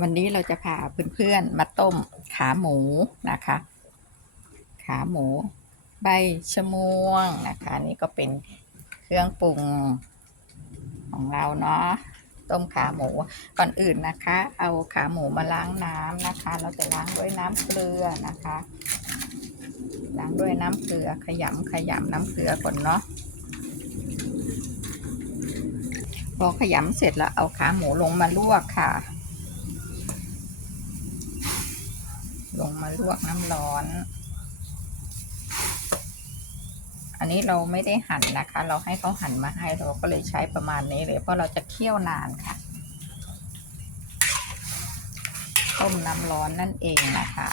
วันนี้เราจะพาเพื่อนๆมาต้มขาหมูนะคะ ขาหมู ใบชะมวงนะคะ นี่ก็เป็นเครื่องปรุงของเราเนาะต้มขาหมูก่อนอื่นนะคะ เอาขาหมูมาล้างน้ำนะคะ เราจะล้างด้วยน้ำเกลือนะคะ ล้างด้วยน้ำเกลือขยำขยำน้ำเกลือก่อนเนาะพอขยำเสร็จแล้วเอาขาหมูลงมาลวกค่ะ ลงมาลวกน้ำร้อน อันนี้เราไม่ได้หั่นนะคะ เราให้เขาหั่นมาให้เราก็เลยใช้ประมาณนี้เลยเพราะเราจะเคี่ยวนานค่ะ ต้มน้ำร้อนนั่นเองนะคะ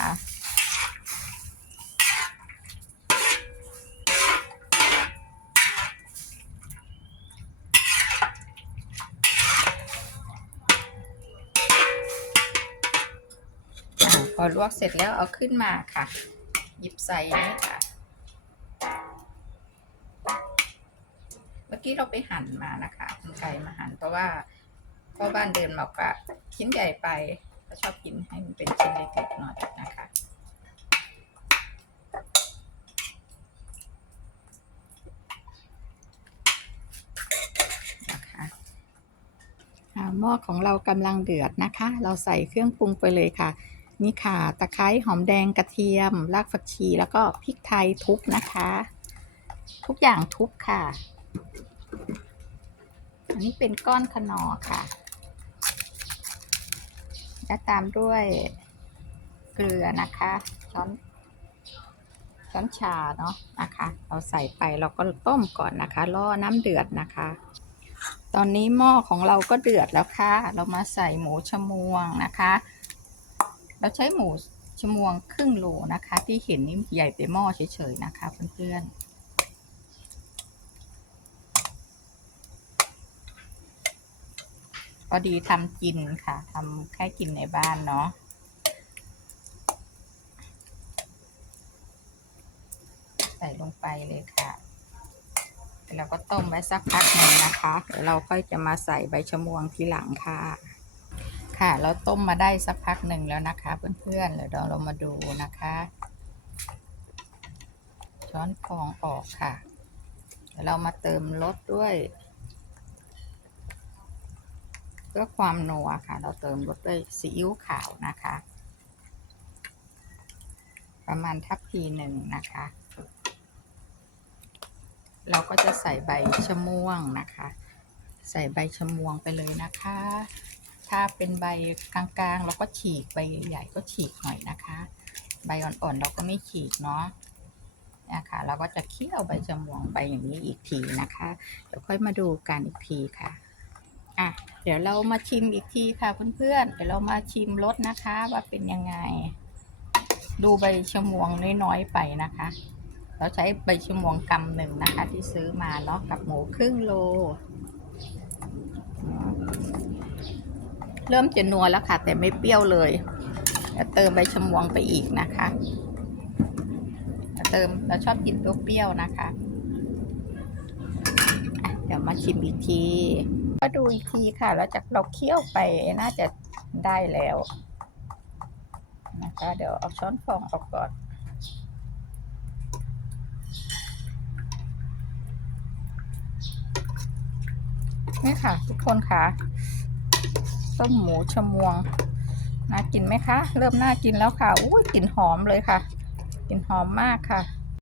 พอลวกเสร็จแล้วเอาขึ้นมาค่ะ หยิบใส่นี่ค่ะ เมื่อกี้เราไปหั่นมานะคะคุณไก่มาหั่นเพราะว่าพ่อบ้านเดินบอกว่าชิ้นใหญ่ไปก็ชอบกินให้มันเป็นชิ้นเล็กๆหน่อยนะคะหม้อของเรากำลังเดือดนะคะ เราใส่เครื่องปรุงไปเลยค่ะ มีข่าตะไคร้หอมแดงกระเทียม รากผักชี แล้วก็พริกไทยทุบนะคะ ทุกอย่างทุบค่ะ อันนี้เป็นก้อนขนอค่ะ และตามด้วยเกลือนะคะช้อนช้อนชาเนาะนะคะ เราใส่ไปเราก็ต้มก่อนนะคะรอน้ำเดือดนะคะ ตอนนี้หม้อของเราก็เดือดแล้วค่ะ เรามาใส่หมูชะมวงนะคะ เราใช้หมูชมวงครึ่งโลนะคะ ที่เห็นนี่ใหญ่ไปหม้อเฉยๆนะคะ เพื่อนๆพอดีทำกินค่ะทำแค่กินในบ้านเนาะใส่ลงไปเลยค่ะแล้วก็ต้มไว้สักพักหนึ่งนะคะเดี๋ยวเราค่อยจะมาใส่ใบชะมวงทีหลังค่ะ ค่ะ เราต้มมาได้สักพักหนึ่งแล้วนะคะ เพื่อนๆเดี๋ยวเรามาดูนะคะ ช้อนฟองออกค่ะเดี๋ยวเรามาเติมรสด้วย เพื่อความนัวค่ะ เราเติมรสด้วยซีอิ๊วขาวนะคะ ประมาณทัพพีหนึ่งนะคะ เราก็จะใส่ใบชะม่วงนะคะ ใส่ใบชะม่วงไปเลยนะคะ ถ้าเป็นใบกลางๆ เราก็ฉีกใบใหญ่ก็ฉีกหน่อยนะคะ ใบอ่อนๆเราก็ไม่ฉีกเนาะนะคะเราก็จะเคี่ยวใบชะมวงไปอย่างนี้อีกทีนะคะ เดี๋ยวค่อยมาดูกันอีกทีค่ะอะเดี๋ยวเรามาชิมอีกทีค่ะเพื่อนๆเดี๋ยวเรามาชิมรสนะคะ ว่าเป็นยังไง ดูใบชะมวงน้อยๆไปนะคะ เราใช้ใบชะมวงกำหนึ่งนะคะ ที่ซื้อมาเนาะกับหมูครึ่งโล เริ่มจะนัวแล้วค่ะ แต่ไม่เปรี้ยวเลยเดี๋ยวเติมใบชะมวงไปอีกนะคะเดี๋ยวเติมเราชอบกินตัวเปรี้ยวนะคะะเดี๋ยวมาชิมอีกทีก็ดูอีกทีค่ะ แล้วจากเราเคี่ยวไปน่าจะได้แล้ว นะคะเดี๋ยวเอาช้อนฟองออกก่อนนี่ค่ะ ทุกคนค่ะ ต้มหมูชะมวงน่ากินไหมคะ เริ่มน่ากินแล้วค่ะอุ้ยกลิ่นหอมเลยค่ะกลิ่นหอมมากค่ะ